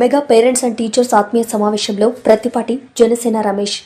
Mega parents and teachers ఆత్మీయ సమావేశంలో ప్రతిపాటి జనసేన రమేష్.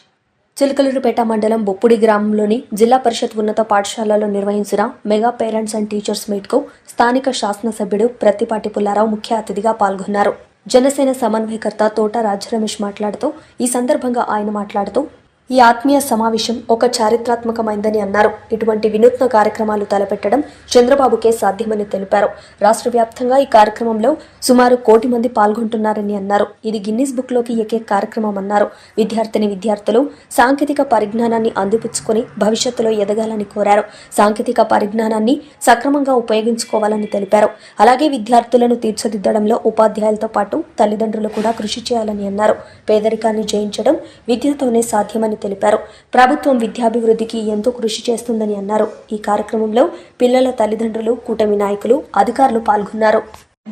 చిలకలూరుపేట మండలం బొప్పుడి గ్రామంలోని జిల్లా పరిషత్ ఉన్నత పాఠశాలలో నిర్వహించిన మెగా పేరెంట్స్ అండ్ టీచర్స్ మీట్కు స్థానిక శాసనసభ్యుడు ప్రతిపాటి పుల్లారావు ముఖ్య అతిథిగా పాల్గొన్నారు. జనసేన సమన్వయకర్త తోట రాజరమేష్ మాట్లాడుతూ ఈ సందర్భంగా ఆయన మాట్లాడుతూ ఈ ఆత్మీయ సమావేశం ఒక చారిత్రాత్మకమైందని అన్నారు. ఇటువంటి వినూత్న కార్యక్రమాలు తలపెట్టడం చంద్రబాబుకే సాధ్యమని తెలిపారు. రాష్ట్ర వ్యాప్తంగా ఈ కార్యక్రమంలో సుమారు కోటి మంది పాల్గొంటున్నారని అన్నారు. ఇది గిన్నిస్ బుక్లోకి ఎక్కే కార్యక్రమం అన్నారు. విద్యార్థిని విద్యార్థులు సాంకేతిక పరిజ్ఞానాన్ని అందిపుచ్చుకొని భవిష్యత్తులో ఎదగాలని కోరారు. సాంకేతిక పరిజ్ఞానాన్ని సక్రమంగా ఉపయోగించుకోవాలని తెలిపారు. అలాగే విద్యార్థులను తీర్చిదిద్దడంలో ఉపాధ్యాయులతో పాటు తల్లిదండ్రులు కూడా కృషి చేయాలని అన్నారు. పేదరికాన్ని జయించడం విద్యతోనే సాధ్యమని తెలిపారు. ప్రభుత్వం విద్యాభివృద్ధికి ఎంతో కృషి చేస్తుందని అన్నారు. ఈ కార్యక్రమంలో పిల్లల తల్లిదండ్రులు కూటమి నాయకులు అధికారులు పాల్గొన్నారు.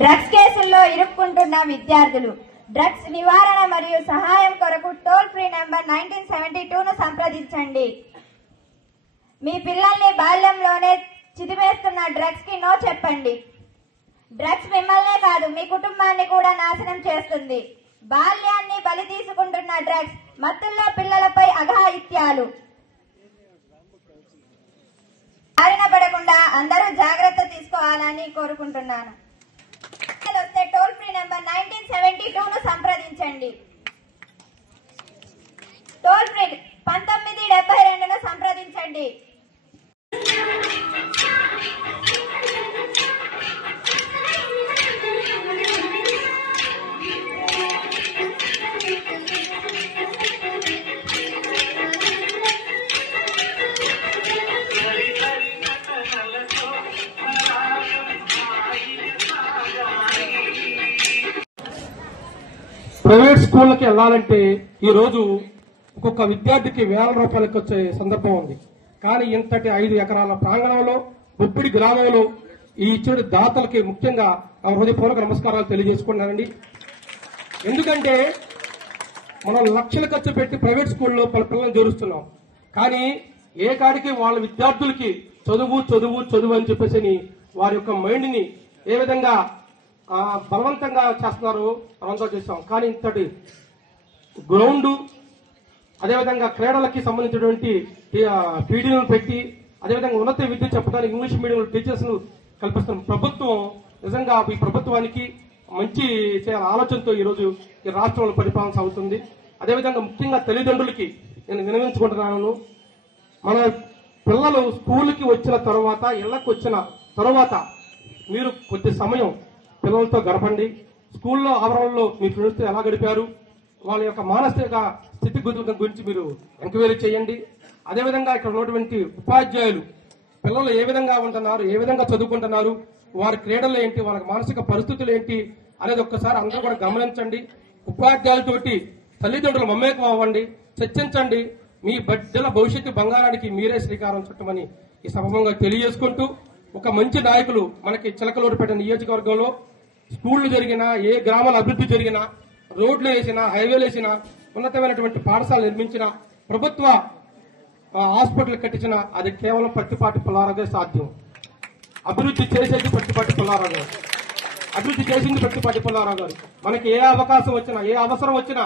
డ్రగ్స్ కేసుల్లో ఇరుక్కుంటున్న విద్యార్థులు డ్రగ్స్ నివారణ మరియు సహాయం కొరకు toll free number nineteen seventy టూను సంప్రదించండి. మీ పిల్లల్ని బాల్యంలోనే చిదివేస్తున్న డ్రగ్స్కి నో చెప్పండి. డ్రగ్స్ మిమ్మల్నే కాదు మీ కుటుంబాన్ని కూడా నాశనం చేస్తుంది. బాల్యాన్ని బలి తీసుకుంటున్న డ్రగ్స్ మత్తుల్లో పిల్లలపై అఘాయిత్యాలు. బారిన పడకుండా అందరూ జాగ్రత్త తీసుకోవాలని కోరుకుంటున్నాను. వస్తే toll free number nineteen seventy ను సంప్రదించండి. టోల్ ఫ్రీ పంతొమ్మిది డెబ్బై రెండును సంప్రదించండి. ప్రైవేట్ స్కూళ్ళకి వెళ్ళాలంటే ఈరోజు ఒక్కొక్క విద్యార్థికి వేల రూపాయలకి వచ్చే సందర్భం ఉంది. కానీ ఇంతటి ఐదు ఎకరాల ప్రాంగణంలో బొప్పిడి గ్రామంలో ఈ ఇచ్చిన దాతలకి ముఖ్యంగా నా హృదయపూర్వక నమస్కారాలు తెలియజేసుకున్నానండి ఎందుకంటే మనం లక్షలు ఖర్చు పెట్టి ప్రైవేట్ స్కూల్లో పలు పిల్లల్ని జోరుస్తున్నాం కానీ ఏ కాడికి వాళ్ళ విద్యార్థులకి చదువు చదువు చదువు అని చెప్పేసి వారి యొక్క మైండ్ని ఏ విధంగా బలవంతంగా చేస్తున్నారు. బలవంతం చేస్తాం కానీ ఇంతటి గ్రౌండ్ అదేవిధంగా క్రీడలకి సంబంధించినటువంటి పీడీలను పెట్టి అదేవిధంగా ఉన్నత విద్య చెప్పడానికి ఇంగ్లీష్ మీడియం టీచర్స్ను కల్పిస్తున్న ప్రభుత్వం నిజంగా ఈ ప్రభుత్వానికి మంచి చేయాల ఆలోచనతో ఈరోజు ఈ రాష్ట్రంలో పరిపాలన సాగుతుంది. అదేవిధంగా ముఖ్యంగా తల్లిదండ్రులకి నేను వినవించుకుంటున్నాను మన పిల్లలు స్కూల్కి వచ్చిన తర్వాత ఇళ్ళకు వచ్చిన తర్వాత మీరు కొద్ది సమయం పిల్లలతో గడపండి. స్కూల్లో ఆవరణలో మీ ఫ్రెండ్స్తో ఎలా గడిపారు? వాళ్ళ యొక్క మానసిక స్థితిగతుల గురించి మీరు ఎంక్వైరీ చేయండి. అదేవిధంగా ఇక్కడ ఉన్నటువంటి ఉపాధ్యాయులు పిల్లలు ఏ విధంగా ఉంటున్నారు ఏ విధంగా చదువుకుంటున్నారు వారి క్రీడలు ఏంటి వాళ్ళ మానసిక పరిస్థితులు ఏంటి అనేది ఒక్కసారి అందరూ కూడా గమనించండి. ఉపాధ్యాయులతోటి తల్లిదండ్రులు మమ్మేకం అవ్వండి చర్చించండి. మీ బిడ్డల భవిష్యత్తు బంగారానికి మీరే శ్రీకారం చుట్టమని ఈ సభంగా తెలియజేసుకుంటూ ఒక మంచి నాయకులు మనకి చిలకలూరుపేట నియోజకవర్గంలో స్కూళ్ళు జరిగినా ఏ గ్రామాల అభివృద్ధి జరిగినా రోడ్లు వేసినా హైవేలు వేసినా ఉన్నతమైనటువంటి పాఠశాలలు నిర్మించిన ప్రభుత్వ హాస్పిటల్ కట్టించిన అది కేవలం పట్టుపాటి పుల్లారాగే సాధ్యం. అభివృద్ధి చేసేది పట్టుపాటి పుల్లారావు గారు అభివృద్ధి చేసింది పట్టుపాటి పుల్లారావు గారు. మనకి ఏ అవకాశం వచ్చినా ఏ అవసరం వచ్చినా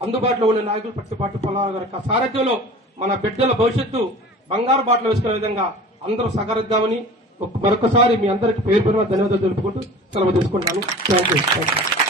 అందుబాటులో ఉన్న నాయకులు పట్టుపాటి పుల్లారావు గారి. సారథ్యంలో మన బిడ్డల భవిష్యత్తు బంగారు బాటలు వేసుకునే విధంగా అందరూ సగరిద్దామని మరొకసారి మీ అందరికి పేరు పేరు ధన్యవాదాలు తెలుపుకుంటూ సెలవు తీసుకుంటాను. Thank you